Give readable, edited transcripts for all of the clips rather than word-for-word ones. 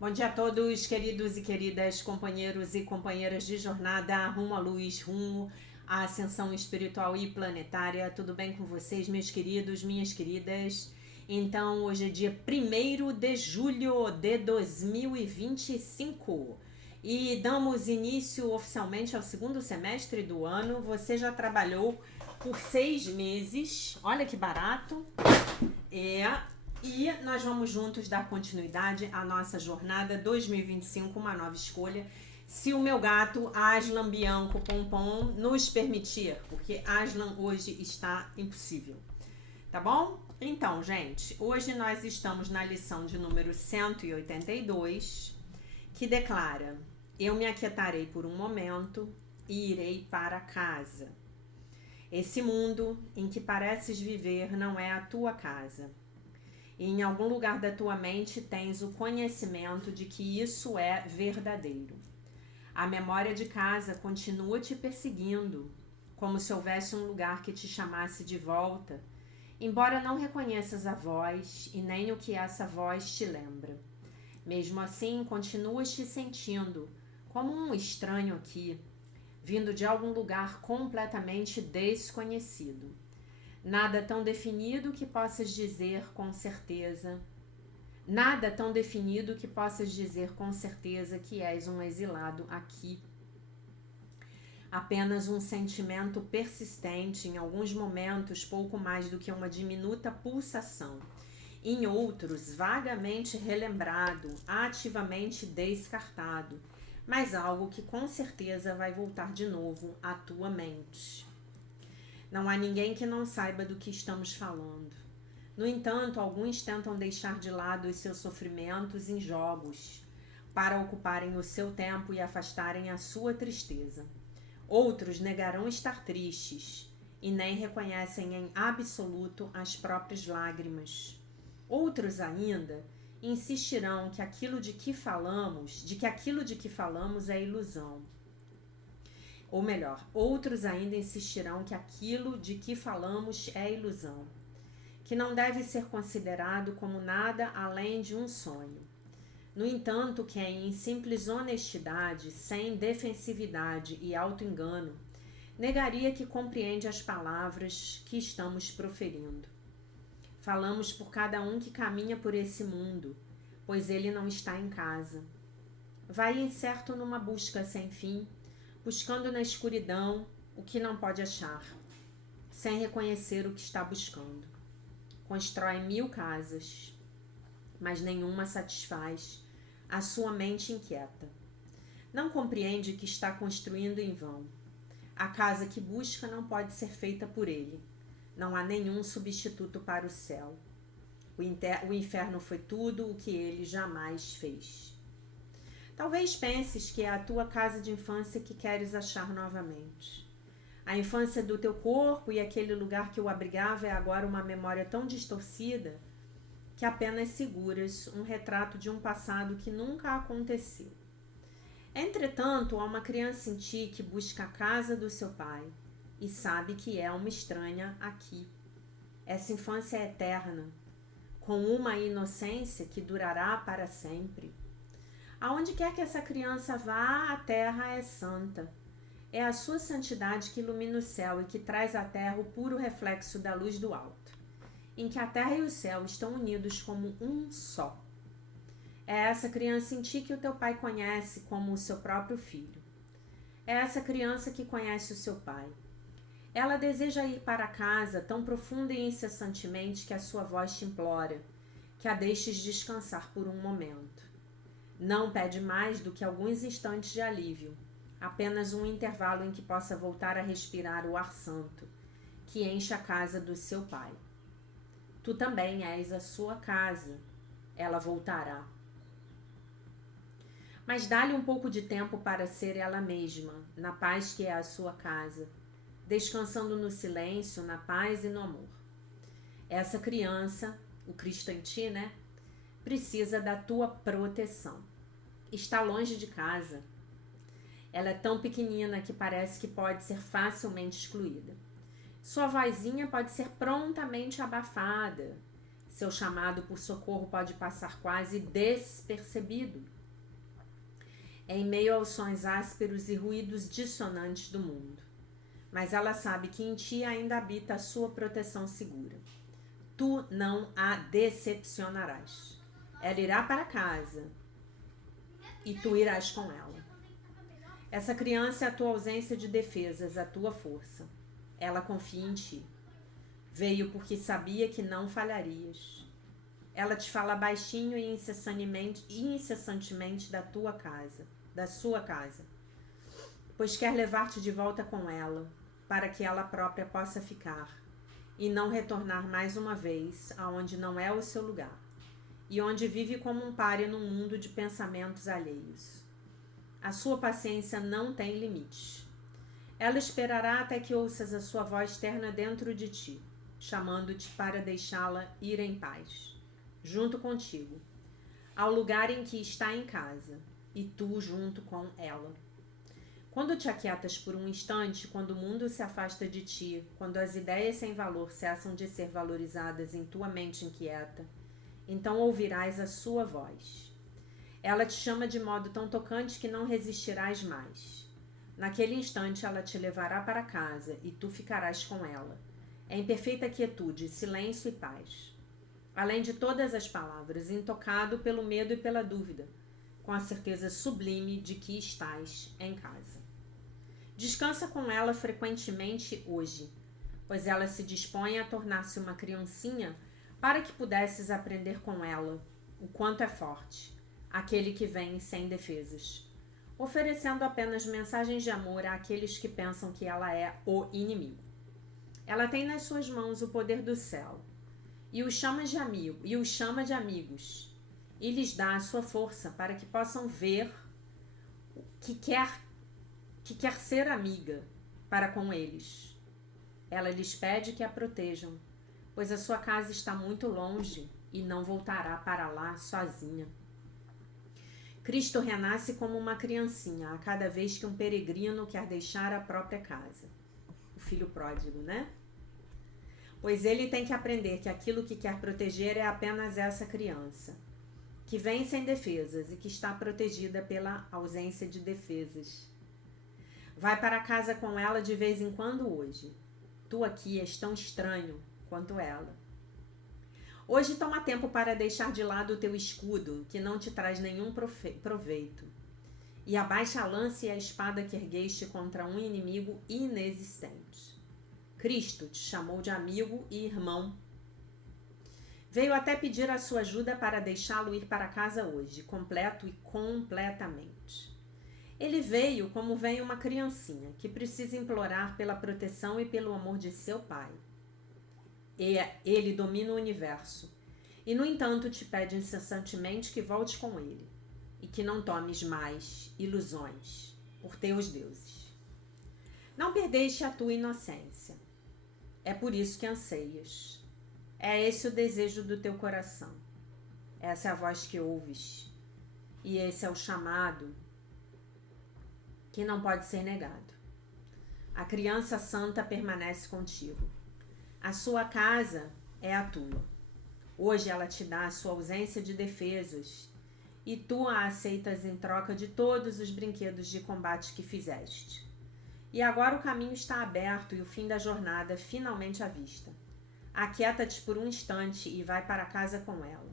Bom dia a todos, queridos e queridas companheiros e companheiras de jornada rumo à luz, rumo à ascensão espiritual e planetária. Tudo bem com vocês, meus queridos, minhas queridas? Então, hoje é dia 1º de julho de 2025 e damos início oficialmente ao segundo semestre do ano. Você já trabalhou por 6 meses, olha que barato! E nós vamos juntos dar continuidade à nossa jornada 2025, uma nova escolha. Se o meu gato Aslan Bianco Pompom nos permitir, porque Aslan hoje está impossível. Tá bom? Então, gente, hoje nós estamos na lição de número 182, que declara: eu me aquietarei por um momento e irei para casa. Esse mundo em que pareces viver não é a tua casa. E em algum lugar da tua mente tens o conhecimento de que isso é verdadeiro. A memória de casa continua te perseguindo, como se houvesse um lugar que te chamasse de volta, embora não reconheças a voz e nem o que essa voz te lembra. Mesmo assim, continuas te sentindo como um estranho aqui, vindo de algum lugar completamente desconhecido. Nada tão definido que possas dizer com certeza. Nada tão definido que possas dizer com certeza que és um exilado aqui. Apenas um sentimento persistente, em alguns momentos pouco mais do que uma diminuta pulsação. Em outros, vagamente relembrado, ativamente descartado, mas algo que com certeza vai voltar de novo à tua mente. Não há ninguém que não saiba do que estamos falando. No entanto, alguns tentam deixar de lado os seus sofrimentos em jogos, para ocuparem o seu tempo e afastarem a sua tristeza. Outros negarão estar tristes e nem reconhecem em absoluto as próprias lágrimas. Outros ainda insistirão que aquilo de que falamos é ilusão. Ou melhor, outros ainda insistirão que aquilo de que falamos é ilusão, que não deve ser considerado como nada além de um sonho. No entanto, quem, em simples honestidade, sem defensividade e auto-engano, negaria que compreende as palavras que estamos proferindo. Falamos por cada um que caminha por esse mundo, pois ele não está em casa. Vai incerto numa busca sem fim, buscando na escuridão o que não pode achar, sem reconhecer o que está buscando. Constrói 1000 casas, mas nenhuma satisfaz a sua mente inquieta. Não compreende que está construindo em vão. A casa que busca não pode ser feita por ele. Não há nenhum substituto para o céu. O inferno foi tudo o que ele jamais fez. Talvez penses que é a tua casa de infância que queres achar novamente. A infância do teu corpo e aquele lugar que o abrigava é agora uma memória tão distorcida que apenas seguras um retrato de um passado que nunca aconteceu. Entretanto, há uma criança em ti que busca a casa do seu pai e sabe que é uma estranha aqui. Essa infância é eterna, com uma inocência que durará para sempre. Aonde quer que essa criança vá, a terra é santa. É a sua santidade que ilumina o céu e que traz à terra o puro reflexo da luz do alto, em que a terra e o céu estão unidos como um só. É essa criança em ti que o teu pai conhece como o seu próprio filho. É essa criança que conhece o seu pai. Ela deseja ir para casa tão profunda e incessantemente que a sua voz te implora, que a deixes descansar por um momento. Não pede mais do que alguns instantes de alívio, apenas um intervalo em que possa voltar a respirar o ar santo, que enche a casa do seu pai. Tu também és a sua casa, ela voltará. Mas dá-lhe um pouco de tempo para ser ela mesma, na paz que é a sua casa, descansando no silêncio, na paz e no amor. Essa criança, o Cristo em ti, né? Precisa da tua proteção. Está longe de casa. Ela é tão pequenina que parece que pode ser facilmente excluída. Sua vozinha pode ser prontamente abafada, Seu chamado por socorro pode passar quase despercebido em meio aos sons ásperos e ruídos dissonantes do mundo. Mas ela sabe que em ti ainda habita a sua proteção segura. Tu não a decepcionarás. Ela irá para casa e tu irás com ela. Essa criança é a tua ausência de defesas, a tua força. Ela confia em ti. Veio porque sabia que não falharias. Ela te fala baixinho e incessantemente da tua casa, da sua casa, pois quer levar-te de volta com ela, para que ela própria possa ficar, e não retornar mais uma vez aonde não é o seu lugar, e onde vive como um pária num mundo de pensamentos alheios. A sua paciência não tem limite. Ela esperará até que ouças a sua voz terna dentro de ti, chamando-te para deixá-la ir em paz, junto contigo, ao lugar em que está em casa, e tu junto com ela. Quando te aquietas por um instante, quando o mundo se afasta de ti, quando as ideias sem valor cessam de ser valorizadas em tua mente inquieta, então ouvirás a sua voz. Ela te chama de modo tão tocante que não resistirás mais. Naquele instante ela te levará para casa e tu ficarás com ela, em perfeita quietude, silêncio e paz. Além de todas as palavras, intocado pelo medo e pela dúvida, com a certeza sublime de que estás em casa. Descansa com ela frequentemente hoje, pois ela se dispõe a tornar-se uma criancinha para que pudesses aprender com ela o quanto é forte aquele que vem sem defesas, oferecendo apenas mensagens de amor àqueles que pensam que ela é o inimigo. Ela tem nas suas mãos o poder do céu e os chama de amigos e lhes dá a sua força para que possam ver que quer ser amiga para com eles. Ela lhes pede que a protejam, pois a sua casa está muito longe e não voltará para lá sozinha. Cristo renasce como uma criancinha a cada vez que um peregrino quer deixar a própria casa. O filho pródigo, né? Pois ele tem que aprender que aquilo que quer proteger é apenas essa criança, que vem sem defesas e que está protegida pela ausência de defesas. Vai para casa com ela de vez em quando hoje. Tu aqui és tão estranho quanto ela. Hoje toma tempo para deixar de lado o teu escudo, que não te traz nenhum proveito, e abaixa a lança e a espada que ergueste contra um inimigo inexistente. Cristo te chamou de amigo e irmão. Veio até pedir a sua ajuda para deixá-lo ir para casa hoje, completo e completamente. Ele veio como vem uma criancinha, que precisa implorar pela proteção e pelo amor de seu pai. Ele domina o universo, e no entanto te pede incessantemente que volte com ele, e que não tomes mais ilusões por teus deuses. Não perdeste a tua inocência. É por isso que anseias. É esse o desejo do teu coração. Essa é a voz que ouves. E esse é o chamado que não pode ser negado. A criança santa permanece contigo. A sua casa é a tua. Hoje ela te dá a sua ausência de defesas e tu a aceitas em troca de todos os brinquedos de combate que fizeste. E agora o caminho está aberto e o fim da jornada finalmente à vista. Aquieta-te por um instante e vai para casa com ela.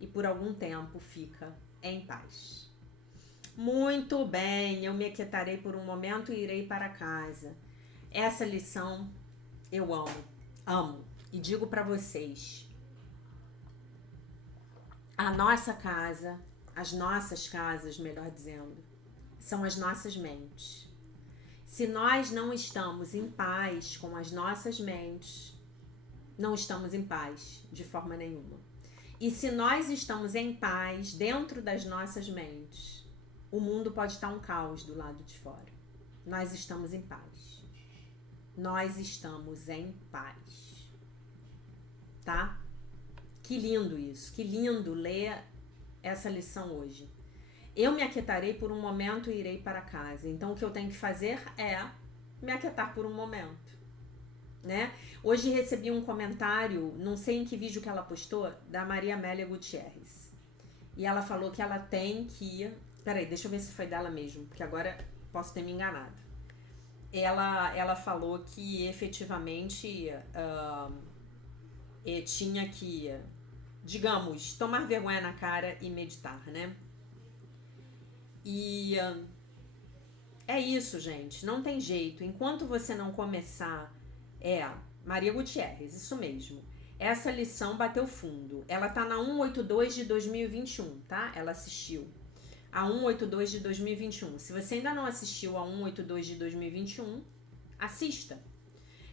E por algum tempo fica em paz. Muito bem, eu me aquietarei por um momento e irei para casa. Essa lição eu amo. E digo para vocês, a nossa casa, as nossas casas, melhor dizendo, são as nossas mentes. Se nós não estamos em paz com as nossas mentes, não estamos em paz de forma nenhuma. E se nós estamos em paz dentro das nossas mentes, o mundo pode estar um caos do lado de fora. Nós estamos em paz. Nós estamos em paz. Tá? Que lindo isso. Que lindo ler essa lição hoje. Eu me aquietarei por um momento e irei para casa. Então, o que eu tenho que fazer é me aquietar por um momento. né? Hoje recebi um comentário, não sei em que vídeo que ela postou, da Maria Amélia Gutierrez. E ela falou que ela tem que... Peraí, deixa eu ver se foi dela mesmo, porque agora posso ter me enganado. Ela falou que efetivamente tinha que, digamos, tomar vergonha na cara e meditar, né? E é isso, gente, não tem jeito. Enquanto você não começar... Maria Gutierrez, isso mesmo. Essa lição bateu fundo. Ela tá na 182 de 2021, tá? Ela assistiu a 182 de 2021. Se você ainda não assistiu a 182 de 2021, assista.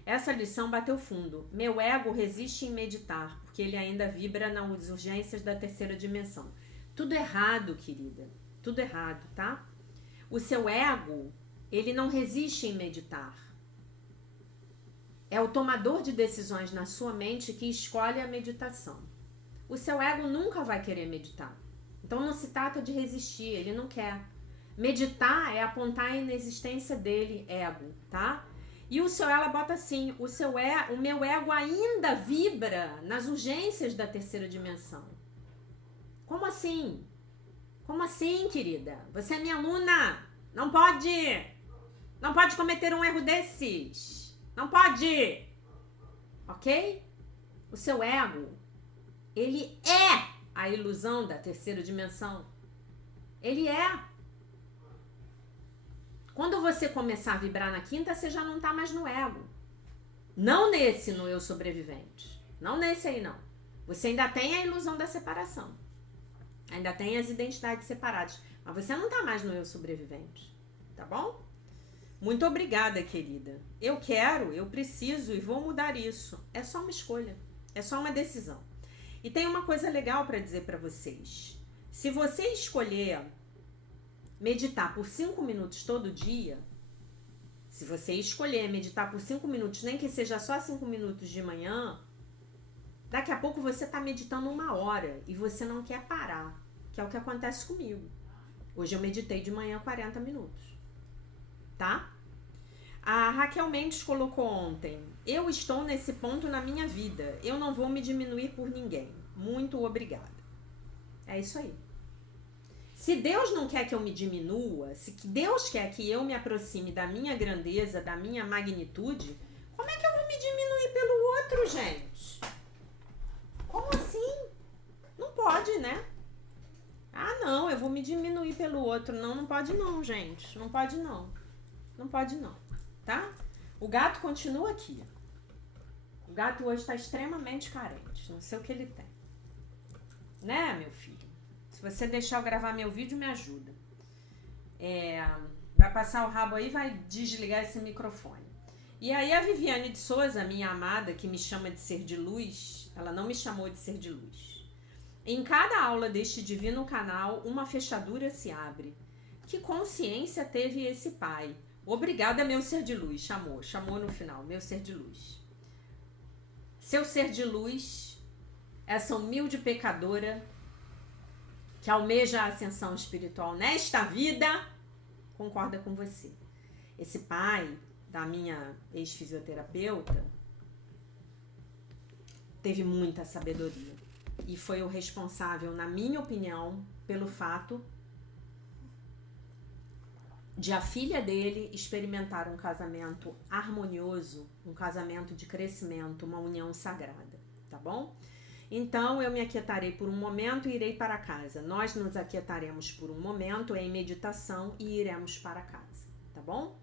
Essa lição bateu fundo. Meu ego resiste em meditar, porque ele ainda vibra nas urgências da terceira dimensão. Tudo errado, querida. Tudo errado, tá? O seu ego, ele não resiste em meditar. É o tomador de decisões na sua mente que escolhe a meditação. O seu ego nunca vai querer meditar. Então não se trata de resistir, ele não quer. Meditar é apontar a inexistência dele, ego, tá? E o seu, ela bota assim, o meu ego ainda vibra nas urgências da terceira dimensão. Como assim? Como assim, querida? Você é minha aluna. Não pode cometer um erro desses. Não pode. Ok? O seu ego, ele é a ilusão da terceira dimensão. Ele é. Quando você começar a vibrar na quinta, você já não tá mais no ego. Não nesse, no eu sobrevivente. Não nesse aí, não. Você ainda tem a ilusão da separação. Ainda tem as identidades separadas. Mas você não tá mais no eu sobrevivente. Tá bom? Muito obrigada, querida. Eu quero, eu preciso e vou mudar isso. É só uma escolha. É só uma decisão. E tem uma coisa legal para dizer para vocês. Se você escolher meditar por 5 minutos todo dia, se você escolher meditar por 5 minutos, nem que seja só 5 minutos de manhã, daqui a pouco você tá meditando 1 hora e você não quer parar, que é o que acontece comigo. Hoje eu meditei de manhã 40 minutos. Tá? A Raquel Mendes colocou ontem: eu estou nesse ponto na minha vida, eu não vou me diminuir por ninguém. Muito obrigada. É isso aí. Se Deus não quer que eu me diminua, se Deus quer que eu me aproxime da minha grandeza, da minha magnitude, como é que eu vou me diminuir pelo outro, gente? Como assim? Não pode, né? Ah, não, eu vou me diminuir pelo outro. Não, não pode não, gente. Não pode não. Não pode não, tá? O gato continua aqui. O gato hoje tá extremamente carente. Não sei o que ele tem. Né, meu filho? Se você deixar eu gravar meu vídeo, me ajuda. Vai passar o rabo aí e vai desligar esse microfone. E aí a Viviane de Souza, minha amada, que me chama de ser de luz, ela não me chamou de ser de luz. Em cada aula deste divino canal, uma fechadura se abre. Que consciência teve esse pai? Obrigada, meu ser de luz. Chamou no final, meu ser de luz. Seu ser de luz, essa humilde pecadora que almeja a ascensão espiritual nesta vida, concorda com você. Esse pai da minha ex-fisioterapeuta teve muita sabedoria e foi o responsável, na minha opinião, pelo fato de a filha dele experimentar um casamento harmonioso, um casamento de crescimento, uma união sagrada, tá bom? Então, eu me aquietarei por um momento e irei para casa. Nós nos aquietaremos por um momento em meditação e iremos para casa, tá bom?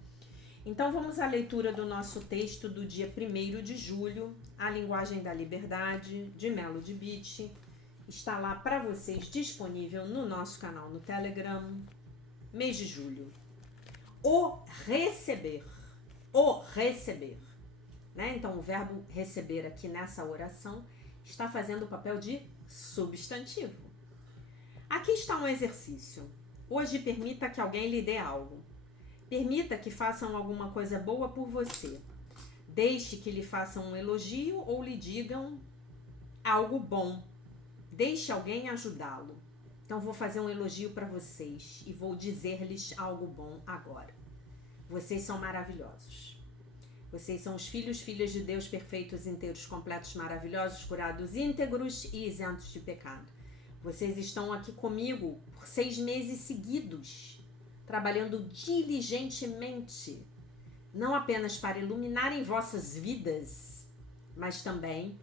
Então, vamos à leitura do nosso texto do dia 1º de julho, A Linguagem da Liberdade, de Melody Beach. Está lá para vocês, disponível no nosso canal no Telegram, mês de julho. O receber, né? Então, o verbo receber aqui nessa oração está fazendo o papel de substantivo. Aqui está um exercício. Hoje, permita que alguém lhe dê algo. Permita que façam alguma coisa boa por você. Deixe que lhe façam um elogio ou lhe digam algo bom. Deixe alguém ajudá-lo. Então, vou fazer um elogio para vocês e vou dizer-lhes algo bom agora. Vocês são maravilhosos. Vocês são os filhos, filhas de Deus, perfeitos, inteiros, completos, maravilhosos, curados, íntegros e isentos de pecado. Vocês estão aqui comigo por 6 meses seguidos, trabalhando diligentemente, não apenas para iluminarem vossas vidas, mas também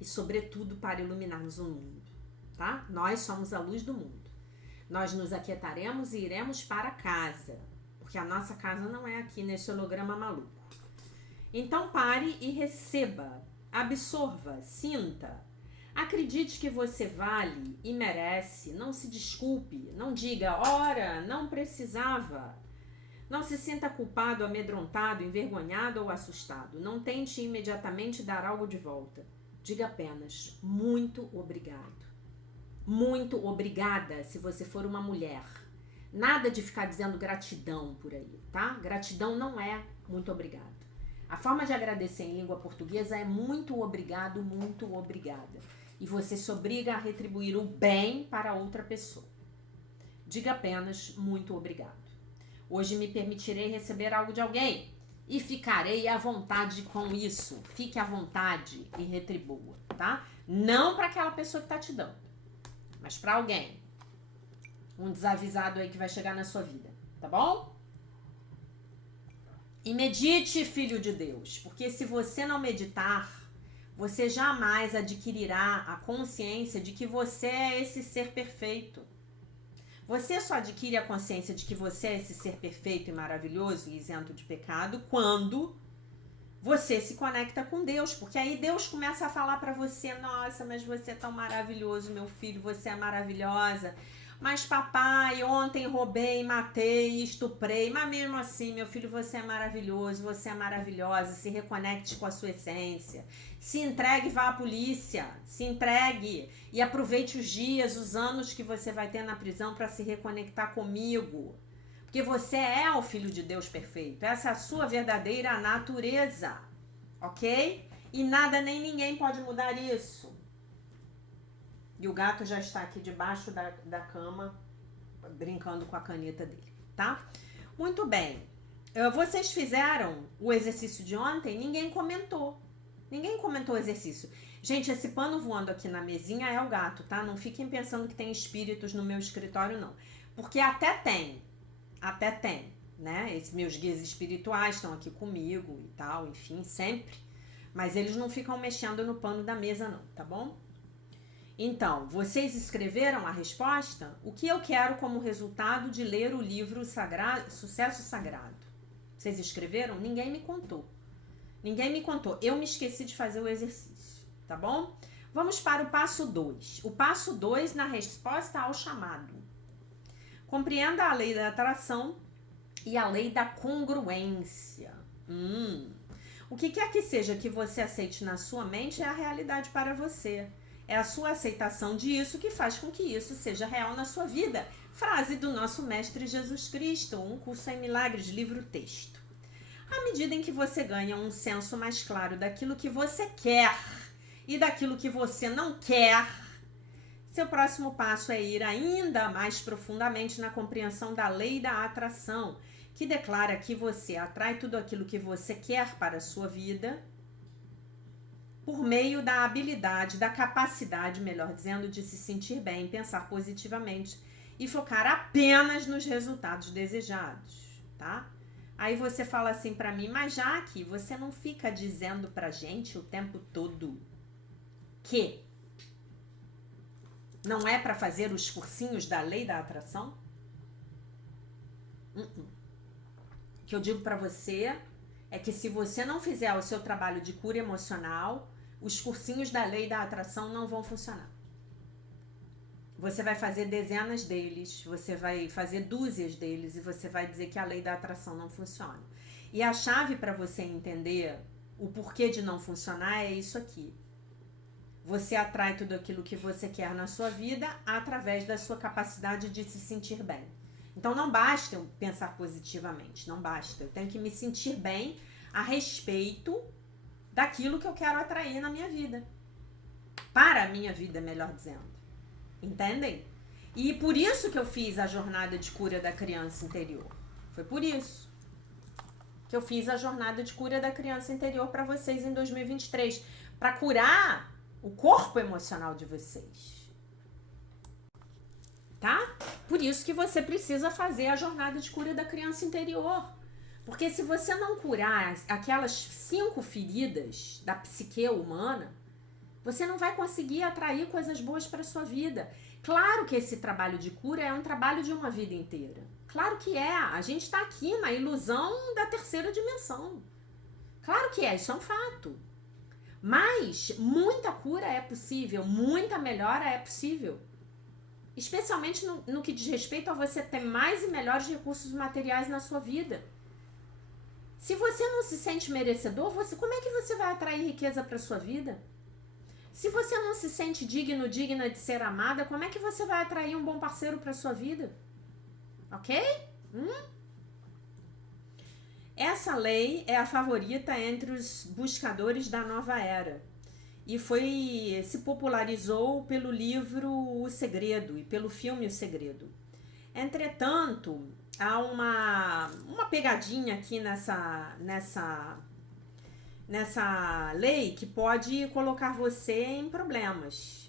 e sobretudo para iluminarmos o mundo, tá? Nós somos a luz do mundo. Nós nos aquietaremos e iremos para casa, porque a nossa casa não é aqui nesse holograma maluco. Então pare e receba, absorva, sinta. Acredite que você vale e merece, não se desculpe, não diga, ora, não precisava. Não se sinta culpado, amedrontado, envergonhado ou assustado. Não tente imediatamente dar algo de volta. Diga apenas, muito obrigado. Muito obrigada se você for uma mulher. Nada de ficar dizendo gratidão por aí, tá? Gratidão não é muito obrigado. A forma de agradecer em língua portuguesa é muito obrigado, muito obrigada. E você se obriga a retribuir o bem para outra pessoa. Diga apenas muito obrigado. Hoje me permitirei receber algo de alguém e ficarei à vontade com isso. Fique à vontade e retribua, tá? Não para aquela pessoa que tá te dando, mas para alguém. Um desavisado aí que vai chegar na sua vida, tá bom? E medite, filho de Deus, porque se você não meditar, você jamais adquirirá a consciência de que você é esse ser perfeito. Você só adquire a consciência de que você é esse ser perfeito e maravilhoso e isento de pecado quando você se conecta com Deus, porque aí Deus começa a falar pra você, nossa, mas você é tão maravilhoso, meu filho, você é maravilhosa. Mas papai, ontem roubei, matei, estuprei, mas mesmo assim, meu filho, você é maravilhoso, você é maravilhosa, se reconecte com a sua essência. Se entregue e vá à polícia, se entregue e aproveite os dias, os anos que você vai ter na prisão para se reconectar comigo. Porque você é o Filho de Deus perfeito, essa é a sua verdadeira natureza, ok? E nada nem ninguém pode mudar isso. E o gato já está aqui debaixo da cama, brincando com a caneta dele, tá? Muito bem. Vocês fizeram o exercício de ontem? Ninguém comentou. Ninguém comentou o exercício. Gente, esse pano voando aqui na mesinha é o gato, tá? Não fiquem pensando que tem espíritos no meu escritório, não. Porque até tem, né? Esses meus guias espirituais estão aqui comigo e tal, enfim, sempre. Mas eles não ficam mexendo no pano da mesa, não, tá bom? Então, vocês escreveram a resposta? O que eu quero como resultado de ler o livro Sucesso Sagrado? Vocês escreveram? Ninguém me contou. Ninguém me contou. Eu me esqueci de fazer o exercício, tá bom? Vamos para o passo 2. O passo 2 na resposta ao chamado. Compreenda a lei da atração e a lei da congruência. O que quer que seja que você aceite na sua mente é a realidade para você. É a sua aceitação disso que faz com que isso seja real na sua vida. Frase do nosso Mestre Jesus Cristo, Um Curso em Milagres, livro-texto. À medida em que você ganha um senso mais claro daquilo que você quer e daquilo que você não quer, seu próximo passo é ir ainda mais profundamente na compreensão da lei da atração, que declara que você atrai tudo aquilo que você quer para a sua vida por meio da habilidade, da capacidade, melhor dizendo, de se sentir bem, pensar positivamente e focar apenas nos resultados desejados, tá? Aí você fala assim pra mim, mas Jaque, você não fica dizendo pra gente o tempo todo que não é pra fazer os cursinhos da lei da atração? O que eu digo pra você é que se você não fizer o seu trabalho de cura emocional, os cursinhos da lei da atração não vão funcionar. Você vai fazer dezenas deles, você vai fazer dúzias deles e você vai dizer que a lei da atração não funciona. E a chave para você entender o porquê de não funcionar é isso aqui. Você atrai tudo aquilo que você quer na sua vida através da sua capacidade de se sentir bem. Então não basta eu pensar positivamente, não basta. Eu tenho que me sentir bem a respeito daquilo que eu quero atrair na minha vida. Para a minha vida, melhor dizendo. Entendem? E por isso que eu fiz a jornada de cura da criança interior. Foi por isso que eu fiz a jornada de cura da criança interior para vocês em 2023, para curar o corpo emocional de vocês. Tá? Por isso que você precisa fazer a jornada de cura da criança interior. Porque se você não curar aquelas 5 feridas da psique humana, você não vai conseguir atrair coisas boas para sua vida. Claro que esse trabalho de cura é um trabalho de uma vida inteira. Claro que é. A gente está aqui na ilusão da terceira dimensão. Claro que é, isso é um fato. Mas muita cura é possível, muita melhora é possível. Especialmente no que diz respeito a você ter mais e melhores recursos materiais na sua vida. Se você não se sente merecedor, como é que você vai atrair riqueza para sua vida? Se você não se sente digno, digna de ser amada, como é que você vai atrair um bom parceiro para sua vida? Ok? Essa lei é a favorita entre os buscadores da nova era e se popularizou pelo livro O Segredo e pelo filme O Segredo. Entretanto, há uma pegadinha aqui nessa lei que pode colocar você em problemas.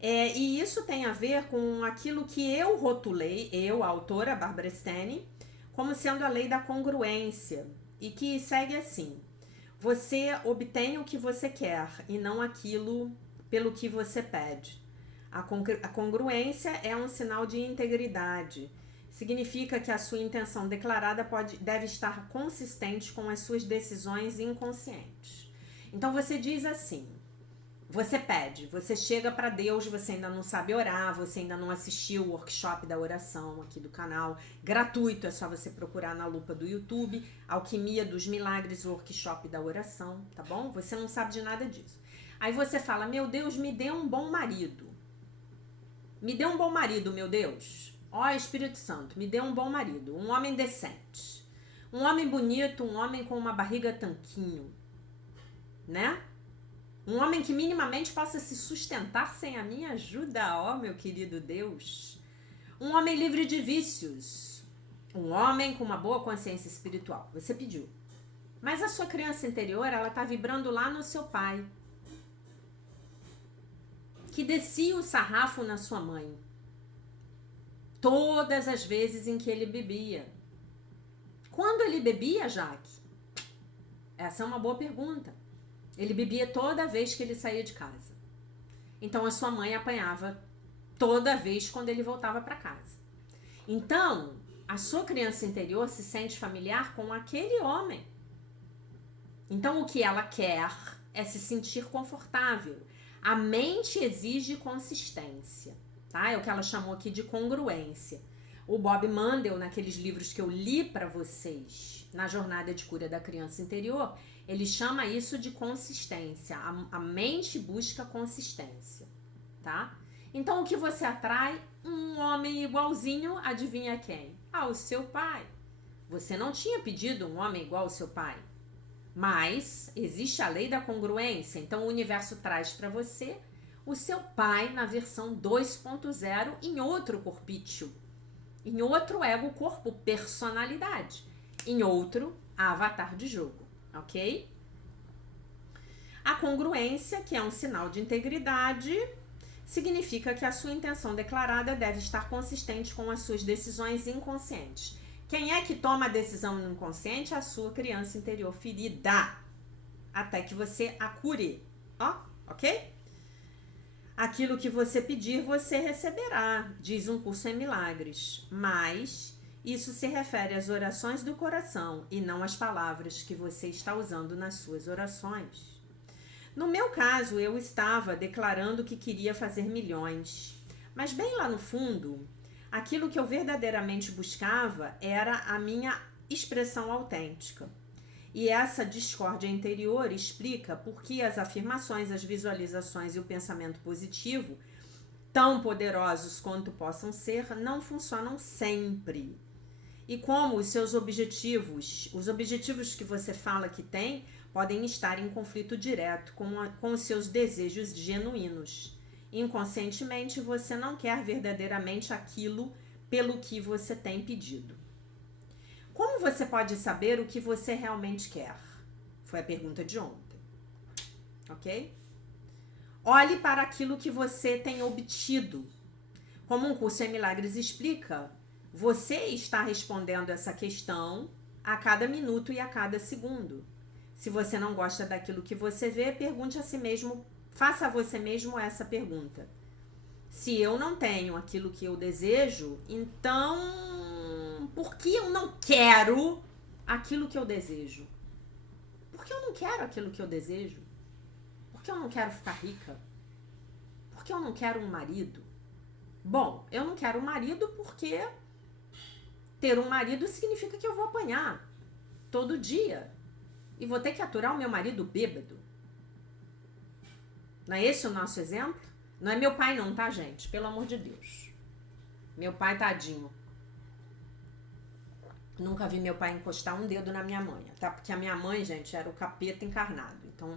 E isso tem a ver com aquilo que eu rotulei, a autora Barbara Stene, como sendo a lei da congruência, e que segue assim: você obtém o que você quer e não aquilo pelo que você pede. A congruência é um sinal de integridade. Significa que a sua intenção declarada deve estar consistente com as suas decisões inconscientes. Então você diz assim, você pede, você chega para Deus, você ainda não sabe orar, você ainda não assistiu o workshop da oração aqui do canal, gratuito, é só você procurar na lupa do YouTube, Alquimia dos Milagres, workshop da oração, tá bom? Você não sabe de nada disso. Aí você fala, meu Deus, me dê um bom marido. Me dê um bom marido, meu Deus. Ó Espírito Santo, me dê um bom marido, um homem decente, um homem bonito, um homem com uma barriga tanquinho, né? Um homem que minimamente possa se sustentar sem a minha ajuda, ó meu querido Deus. Um homem livre de vícios, um homem com uma boa consciência espiritual. Você pediu. Mas a sua criança interior, ela tá vibrando lá no seu pai, que descia o sarrafo na sua mãe. Todas as vezes em que ele bebia. Quando ele bebia, Jaque? Essa é uma boa pergunta. Ele bebia toda vez que ele saía de casa. Então a sua mãe apanhava toda vez quando ele voltava para casa. Então, a sua criança interior se sente familiar com aquele homem. Então o que ela quer é se sentir confortável. A mente exige consistência. Tá? É o que ela chamou aqui de congruência. O Bob Mandel, naqueles livros que eu li para vocês, na Jornada de Cura da Criança Interior, ele chama isso de consistência. A mente busca consistência, tá? Então, o que você atrai? Um homem igualzinho, adivinha quem? Ao seu pai. Você não tinha pedido um homem igual ao seu pai, mas existe a lei da congruência. Então, o universo traz para você o seu pai na versão 2.0 em outro corpício, em outro ego, corpo, personalidade, em outro avatar de jogo, ok? A congruência, que é um sinal de integridade, significa que a sua intenção declarada deve estar consistente com as suas decisões inconscientes. Quem é que toma a decisão no inconsciente? A sua criança interior ferida, até que você a cure, ó, ok? Aquilo que você pedir, você receberá, diz um curso em milagres. Mas isso se refere às orações do coração e não às palavras que você está usando nas suas orações. No meu caso, eu estava declarando que queria fazer milhões. Mas bem lá no fundo, aquilo que eu verdadeiramente buscava era a minha expressão autêntica. E essa discórdia interior explica por que as afirmações, as visualizações e o pensamento positivo, tão poderosos quanto possam ser, não funcionam sempre. E como os seus objetivos, os objetivos que você fala que tem, podem estar em conflito direto com os seus desejos genuínos. Inconscientemente, você não quer verdadeiramente aquilo pelo que você tem pedido. Como você pode saber o que você realmente quer? Foi a pergunta de ontem. Ok? Olhe para aquilo que você tem obtido. Como um curso em milagres explica, você está respondendo essa questão a cada minuto e a cada segundo. Se você não gosta daquilo que você vê, pergunte a si mesmo, faça a você mesmo essa pergunta. Se eu não tenho aquilo que eu desejo, então por que eu não quero aquilo que eu desejo? Por que eu não quero aquilo que eu desejo? Por que eu não quero ficar rica? Por que eu não quero um marido? Bom, eu não quero um marido porque ter um marido significa que eu vou apanhar todo dia e vou ter que aturar o meu marido bêbado. Não é esse o nosso exemplo? Não é meu pai não, tá, gente? Pelo amor de Deus. Meu pai, tadinho. Nunca vi meu pai encostar um dedo na minha mãe, tá? Porque a minha mãe, gente, era o capeta encarnado. Então,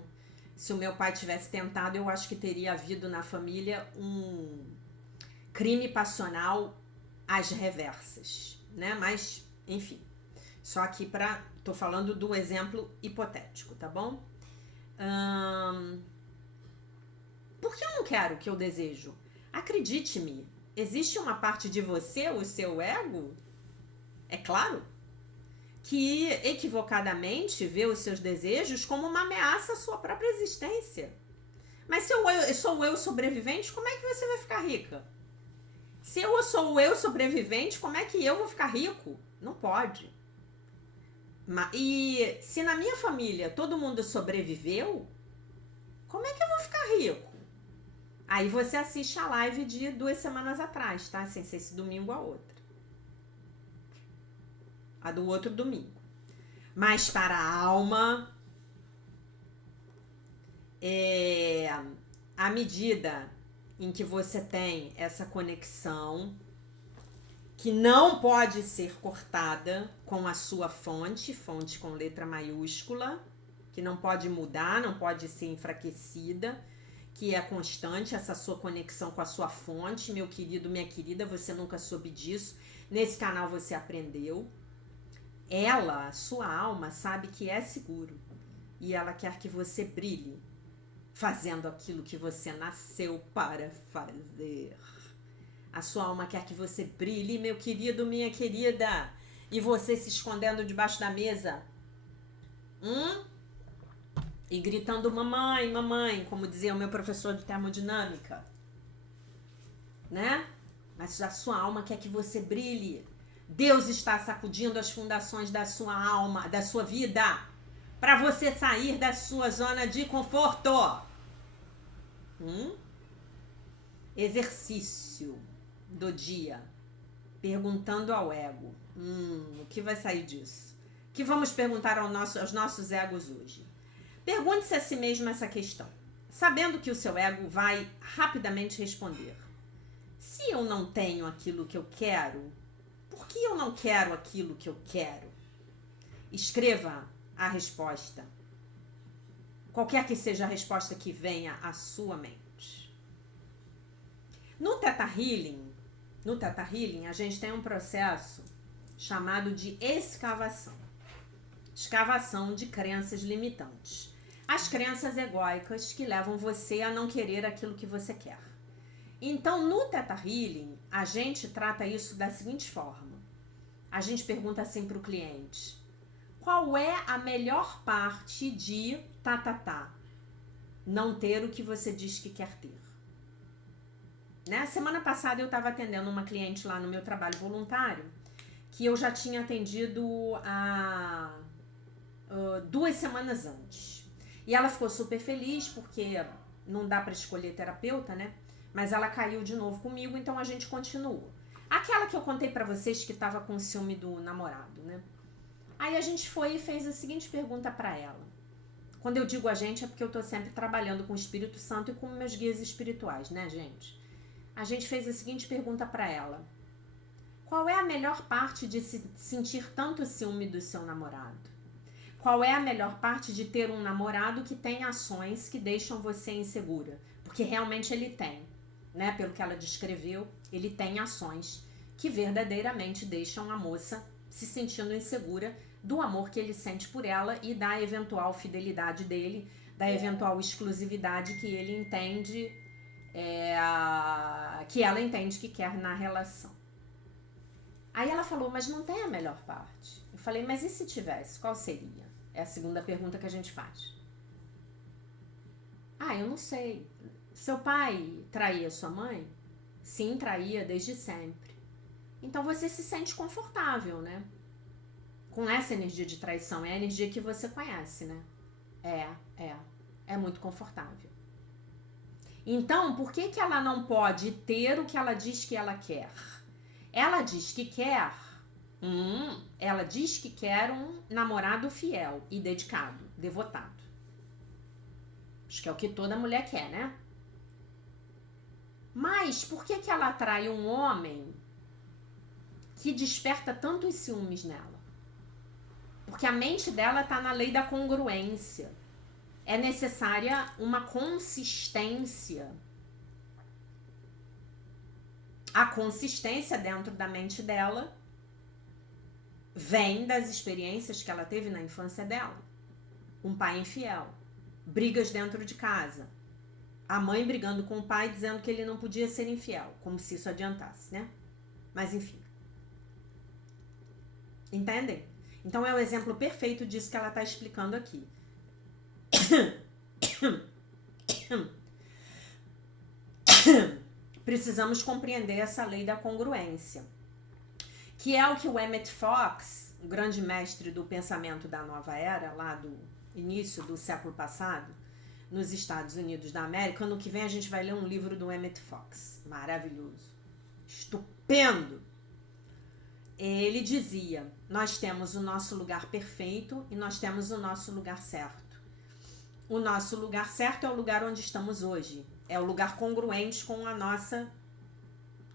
se o meu pai tivesse tentado, eu acho que teria havido na família um crime passional às reversas, né? Mas, enfim. Só aqui tô falando do exemplo hipotético, tá bom? Por que eu não quero o que eu desejo? Acredite-me, existe uma parte de você, o seu ego, é claro, que equivocadamente vê os seus desejos como uma ameaça à sua própria existência. Mas se eu sou o eu sobrevivente, como é que você vai ficar rica? Se eu sou o eu sobrevivente, como é que eu vou ficar rico? Não pode. E se na minha família todo mundo sobreviveu, como é que eu vou ficar rico? Aí você assiste a live de 2 semanas atrás, tá? Sem ser esse domingo a outra. A do outro domingo. Mas para a alma, à medida em que você tem essa conexão que não pode ser cortada com a sua fonte com letra maiúscula, que não pode mudar, não pode ser enfraquecida, que é constante, essa sua conexão com a sua fonte, meu querido, minha querida, você nunca soube disso, nesse canal você aprendeu. Ela, a sua alma, sabe que é seguro e ela quer que você brilhe, fazendo aquilo que você nasceu para fazer. A sua alma quer que você brilhe, meu querido, minha querida. E você se escondendo debaixo da mesa. E gritando, mamãe, mamãe, como dizia o meu professor de termodinâmica. Né? Mas a sua alma quer que você brilhe. Deus está sacudindo as fundações da sua alma, da sua vida, para você sair da sua zona de conforto. Exercício do dia, perguntando ao ego, o que vai sair disso? O que vamos perguntar aos nossos egos hoje? Pergunte-se a si mesmo essa questão, sabendo que o seu ego vai rapidamente responder. Se eu não tenho aquilo que eu quero, por que eu não quero aquilo que eu quero? Escreva a resposta, qualquer que seja a resposta que venha à sua mente. No Theta Healing, a gente tem um processo chamado de escavação. Escavação de crenças limitantes. As crenças egóicas que levam você a não querer aquilo que você quer. Então, no Theta Healing, a gente trata isso da seguinte forma. A gente pergunta assim para o cliente: qual é a melhor parte de não ter o que você diz que quer ter? Né? Semana passada eu estava atendendo uma cliente lá no meu trabalho voluntário que eu já tinha atendido há 2 semanas antes. E ela ficou super feliz porque não dá para escolher terapeuta, né? Mas ela caiu de novo comigo, então a gente continuou. Aquela que eu contei pra vocês que tava com ciúme do namorado, né? Aí a gente foi e fez a seguinte pergunta pra ela. Quando eu digo a gente é porque eu tô sempre trabalhando com o Espírito Santo e com meus guias espirituais, né, gente? A gente fez a seguinte pergunta pra ela. Qual é a melhor parte de se sentir tanto ciúme do seu namorado? Qual é a melhor parte de ter um namorado que tem ações que deixam você insegura? Porque realmente ele tem, Pelo que ela descreveu, ele tem ações que verdadeiramente deixam a moça se sentindo insegura do amor que ele sente por ela e da eventual fidelidade dele, da eventual exclusividade que ele entende, que ela entende que quer na relação. Aí ela falou, mas não tem a melhor parte. Eu falei, mas e se tivesse? Qual seria? É a segunda pergunta que a gente faz. Ah, eu não sei. Seu pai traía sua mãe? Sim, traía desde sempre. Então você se sente confortável, né? Com essa energia de traição. É a energia que você conhece, né? É muito confortável. Então, por que ela não pode ter o que ela diz que ela quer? Ela diz que quer um namorado fiel e dedicado, devotado. Acho que é o que toda mulher quer, né? Mas por que ela atrai um homem que desperta tantos ciúmes nela? Porque a mente dela tá na lei da congruência. É necessária uma consistência. A consistência dentro da mente dela vem das experiências que ela teve na infância dela. Um pai infiel, brigas dentro de casa, a mãe brigando com o pai dizendo que ele não podia ser infiel, como se isso adiantasse, né? Mas enfim. Entendem? Então é o exemplo perfeito disso que ela está explicando aqui. Precisamos compreender essa lei da congruência, que é o que o Emmett Fox, o grande mestre do pensamento da nova era, lá do início do século passado, nos Estados Unidos da América. Ano que vem a gente vai ler um livro do Emmett Fox, maravilhoso, estupendo. Ele dizia, nós temos o nosso lugar perfeito e nós temos o nosso lugar certo. O nosso lugar certo é o lugar onde estamos hoje. É o lugar congruente com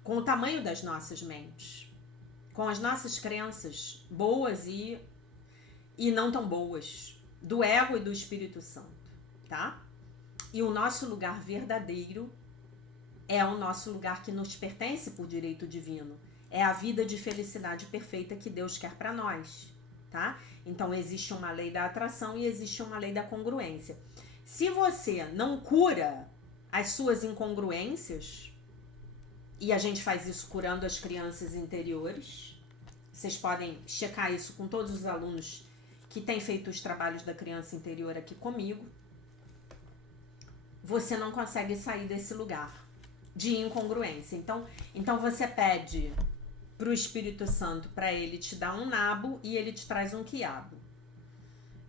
com o tamanho das nossas mentes, com as nossas crenças boas e não tão boas, do ego e do Espírito Santo, tá? E o nosso lugar verdadeiro é o nosso lugar que nos pertence por direito divino. É a vida de felicidade perfeita que Deus quer para nós, tá? Então existe uma lei da atração e existe uma lei da congruência. Se você não cura as suas incongruências, e a gente faz isso curando as crianças interiores, vocês podem checar isso com todos os alunos que têm feito os trabalhos da criança interior aqui comigo, você não consegue sair desse lugar de incongruência. Então você pede pro Espírito Santo para ele te dar um nabo e ele te traz um quiabo.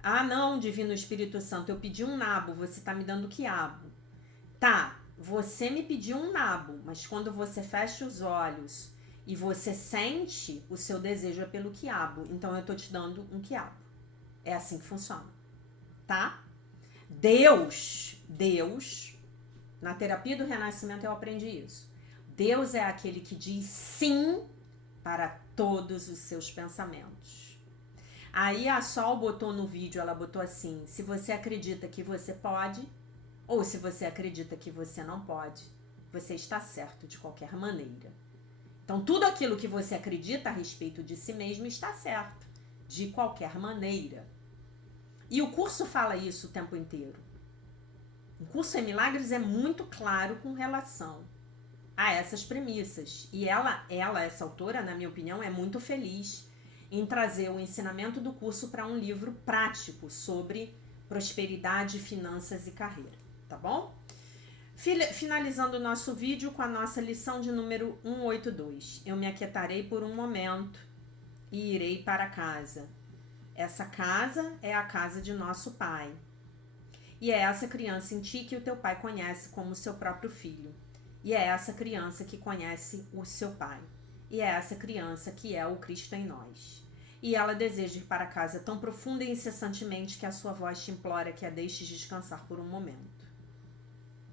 Ah, não, Divino Espírito Santo, eu pedi um nabo, você tá me dando quiabo. Tá, você me pediu um nabo, mas quando você fecha os olhos e você sente, o seu desejo é pelo quiabo. Então eu tô te dando um quiabo. É assim que funciona, tá? Deus, na terapia do renascimento eu aprendi isso. Deus é aquele que diz sim para todos os seus pensamentos. Aí a Sol botou no vídeo, ela botou assim, se você acredita que você pode, ou se você acredita que você não pode, você está certo de qualquer maneira. Então tudo aquilo que você acredita a respeito de si mesmo está certo, de qualquer maneira. E o curso fala isso o tempo inteiro. O curso em Milagres é muito claro com relação a essas premissas. E ela, essa autora, na minha opinião, é muito feliz em trazer o ensinamento do curso para um livro prático sobre prosperidade, finanças e carreira, tá bom? Finalizando o nosso vídeo com a nossa lição de número 182. Eu me aquietarei por um momento e irei para casa. Essa casa é a casa de nosso Pai. E é essa criança em ti que o teu pai conhece como seu próprio filho. E é essa criança que conhece o seu pai. E é essa criança que é o Cristo em nós. E ela deseja ir para casa tão profunda e incessantemente que a sua voz te implora que a deixes descansar por um momento.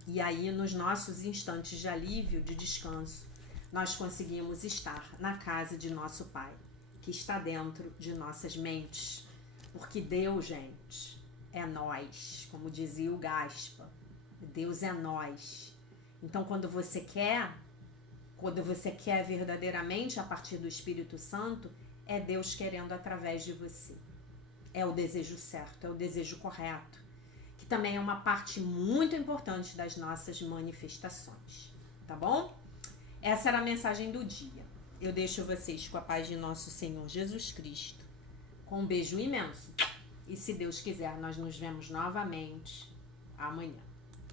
E aí, nos nossos instantes de alívio, de descanso, nós conseguimos estar na casa de nosso Pai, que está dentro de nossas mentes. Porque Deus, gente, é nós, como dizia o Gaspa. Deus é nós. Então, quando você quer verdadeiramente a partir do Espírito Santo, é Deus querendo através de você. É o desejo certo, é o desejo correto, que também é uma parte muito importante das nossas manifestações, tá bom? Essa era a mensagem do dia. Eu deixo vocês com a paz de nosso Senhor Jesus Cristo, com um beijo imenso. E se Deus quiser, nós nos vemos novamente amanhã.